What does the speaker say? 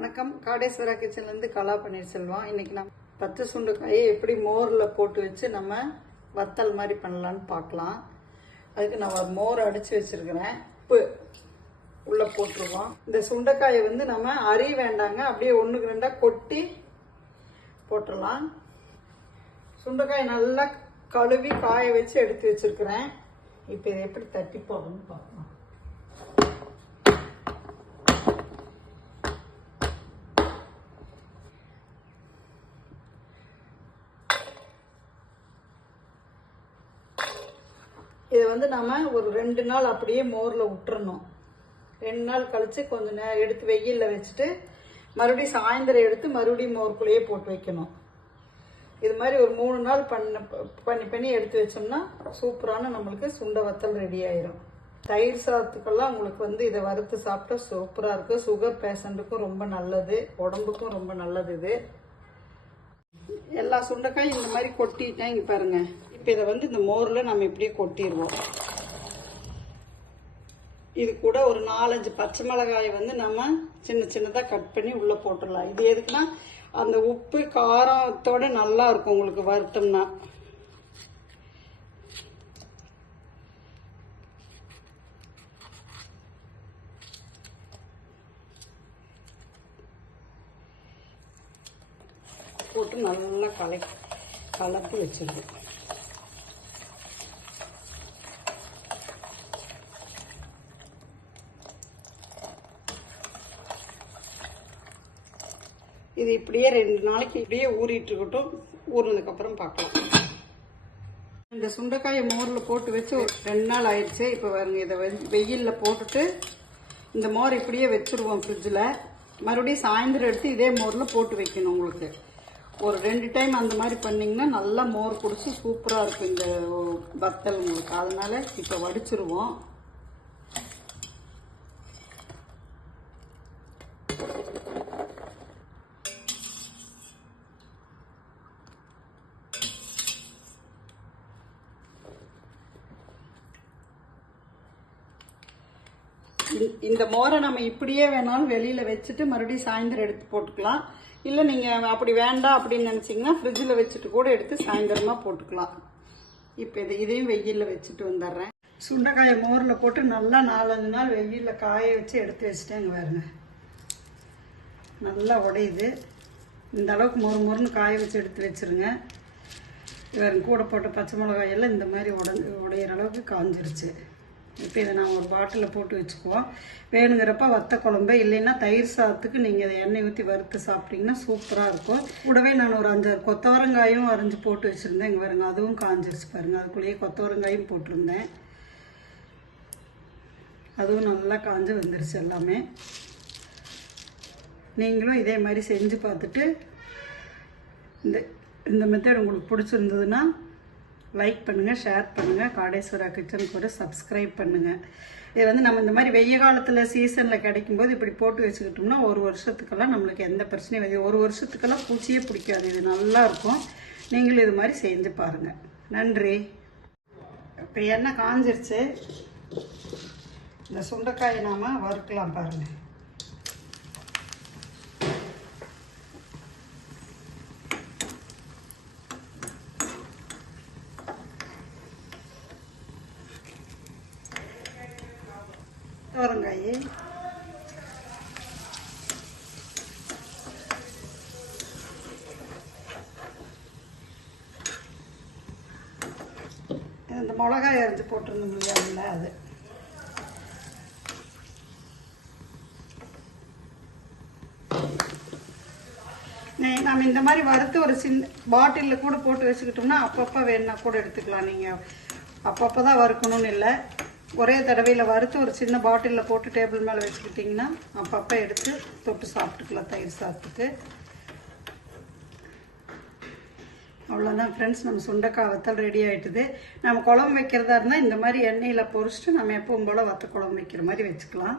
வணக்கம். காடேஸ்வரா கிச்சன்லேருந்து கலா பன்னீர்செல்வம். இன்னைக்கு நம்ம பச்சை சுண்டைக்காயை எப்படி மோரில் போட்டு வச்சு நம்ம வத்தல் மாதிரி பண்ணலான்னு பார்க்கலாம். அதுக்கு நான் ஒரு மோர் அடித்து வச்சுருக்கிறேன். உப்பு உள்ளே போட்டுருவோம். இந்த சுண்டைக்காயை நம்ம அரி வேண்டாங்க, அப்படியே ஒன்றுக்கு ரெண்டாக கொட்டி போட்டுடலாம். சுண்டைக்காயை நல்லா கழுவி காய வச்சு எடுத்து வச்சுருக்கிறேன். இப்போ இதை எப்படி தட்டி போடணும்னு பார்க்கலாம். இது நம்ம ஒரு 2 நாள் அப்படியே மோரில் விட்டுறணும். 2 நாள் கழித்து கொஞ்சம் நேரம் எடுத்து வெயிலில் வச்சுட்டு மறுபடியும் சாயந்தரம் எடுத்து மறுபடியும் மோருக்குள்ளேயே போட்டு வைக்கணும். இது மாதிரி ஒரு 3 நாள் பண்ணி எடுத்து வச்சோம்னா சூப்பரான நம்மளுக்கு சுண்டை வத்தல் ரெடி ஆயிரும். தயிர் சாதத்துக்கெல்லாம் உங்களுக்கு இதை வறுத்து சாப்பிட்டா சூப்பராக இருக்கும். சுகர் பேஷண்ட்டுக்கும் ரொம்ப நல்லது, உடம்புக்கும் ரொம்ப நல்லது. இது எல்லா சுண்டைக்காயும் இந்த மாதிரி கொட்டிட்டேன். இங்கே பாருங்க. இப்போ இதை இந்த மோரில் நம்ம இப்படியே கொட்டிடுவோம். இது கூட ஒரு 4-5 பச்சை மிளகாயை நம்ம சின்ன சின்னதாக கட் பண்ணி உள்ளே போட்டுடலாம். இது எதுக்குன்னா அந்த உப்பு காரத்தோட நல்லா இருக்கும் உங்களுக்கு வறுத்தோம்னா. போட்டு நல்லா கலப்பி வச்சிருக்கு. இது இப்படியே 2 நாளைக்கு இப்படியே ஊறிட்டு இருக்கட்டும். ஊறினதுக்கு அப்புறம் பார்க்கலாம். இந்த சுண்டைக்காயை மோரில் போட்டு வச்சு ஒரு 2 நாள் ஆயிடுச்சு. இப்போ பாருங்க, இதை வெயிலில் போட்டுட்டு இந்த மோர் இப்படியே வச்சுருவோம் ஃப்ரிட்ஜில். மறுபடியும் சாயந்தரம் எடுத்து இதே மோரில் போட்டு வைக்கணும். உங்களுக்கு ஒரு 2 டைம் அந்த மாதிரி பண்ணிங்கன்னா நல்லா மோர் குடிச்சு சூப்பராக இருக்கும் இந்த வத்தல் உங்களுக்கு. அதனால இப்போ வடிச்சிருவோம். இந்த மோரை நம்ம இப்படியே வேணாலும் வெளியில் வச்சுட்டு மறுபடியும் சாயந்தரம் எடுத்து போட்டுக்கலாம். இல்லை நீங்கள் அப்படி வேண்டாம் அப்படின்னு நினச்சிங்கன்னா ஃப்ரிட்ஜில் வச்சுட்டு கூட எடுத்து சாயந்தரமாக போட்டுக்கலாம். இப்போ இதையும் வெயிலில் வச்சுட்டு வந்துடுறேன். சுண்டைக்காயை மோரில் போட்டு நல்லா 4-5 நாள் வெயிலில் காய வச்சு எடுத்து வச்சுட்டேங்க. பாருங்க, நல்லா உடையுது. இந்த அளவுக்கு மொறுன்னு காய வச்சு எடுத்து வச்சுருங்க. வேறு கூட போட்ட பச்சை மிளகாயெல்லாம் இந்த மாதிரி உடையிற அளவுக்கு காஞ்சிருச்சு. இப்போ இதை நான் ஒரு பாட்டிலில் போட்டு வச்சுக்குவோம். வேணுங்கிறப்ப வத்த குழம்பு இல்லைன்னா தயிர் சாதத்துக்கு நீங்கள் இதை எண்ணெய் ஊற்றி வறுத்து சாப்பிட்டீங்கன்னா சூப்பராக இருக்கும். கூடவே நான் ஒரு 5-6 கொத்தவரங்காயும் அரிஞ்சு போட்டு வச்சுருந்தேன். இங்கே பாருங்க, அதுவும் காஞ்சிருச்சு பாருங்கள். அதுக்குள்ளேயே கொத்தவரங்காயும் போட்டிருந்தேன். அதுவும் நல்லா காஞ்சு வந்துருச்சு எல்லாமே. நீங்களும் இதே மாதிரி செஞ்சு பார்த்துட்டு இந்த மெத்தட் உங்களுக்கு பிடிச்சிருந்ததுன்னா லைக் பண்ணுங்கள், ஷேர் பண்ணுங்கள். காடேஸ்வரா கிச்சனுக்கு ஒரு சப்ஸ்கிரைப் பண்ணுங்கள். இது நம்ம இந்த மாதிரி வெய்ய காலத்தில் சீசனில் கிடைக்கும்போது இப்படி போட்டு வச்சுக்கிட்டோம்னா ஒரு வருஷத்துக்கெல்லாம் நம்மளுக்கு எந்த பிரச்சனையும் வருது. ஒரு வருஷத்துக்கெல்லாம் பூச்சியே பிடிக்காது. இது நல்லா இருக்கும். நீங்களும் இது மாதிரி செஞ்சு பாருங்கள். நன்றி. இப்போ எண்ணெய் காஞ்சிருச்சு. இந்த சுண்டைக்காயை நாம் வறுக்கலாம் பாருங்கள். வரங்காய் இந்த மிளகாய் அரைச்சி போட்டிருந்தோம் இல்லையா, அது நம்ம இந்த மாதிரி வறுத்து ஒரு சின்ன பாட்டிலில் கூட போட்டு வச்சுக்கிட்டோம்னா அப்பப்போ வேணுன்னா கூட எடுத்துக்கலாம். நீங்கள் அப்பப்போ தான் வறுக்கணும்னு இல்லை. ஒரே தடவையில் வறுத்து ஒரு சின்ன பாட்டிலில் போட்டு டேபிள் மேலே வச்சுக்கிட்டிங்கன்னா அப்பப்போ எடுத்து தொட்டு சாப்பிட்டுக்கலாம் தயிர் சாதத்துக்கு. அவ்வளோதான் ஃப்ரெண்ட்ஸ், நம்ம சுண்டைக்காய் வத்தல் ரெடி ஆகிட்டுது. நம்ம குழம்பு வைக்கிறதா இருந்தால் இந்த மாதிரி எண்ணெயில் பொரிச்சிட்டு நம்ம எப்பவும் போல் வத்த குழம்பு வைக்கிற மாதிரி வச்சுக்கலாம்.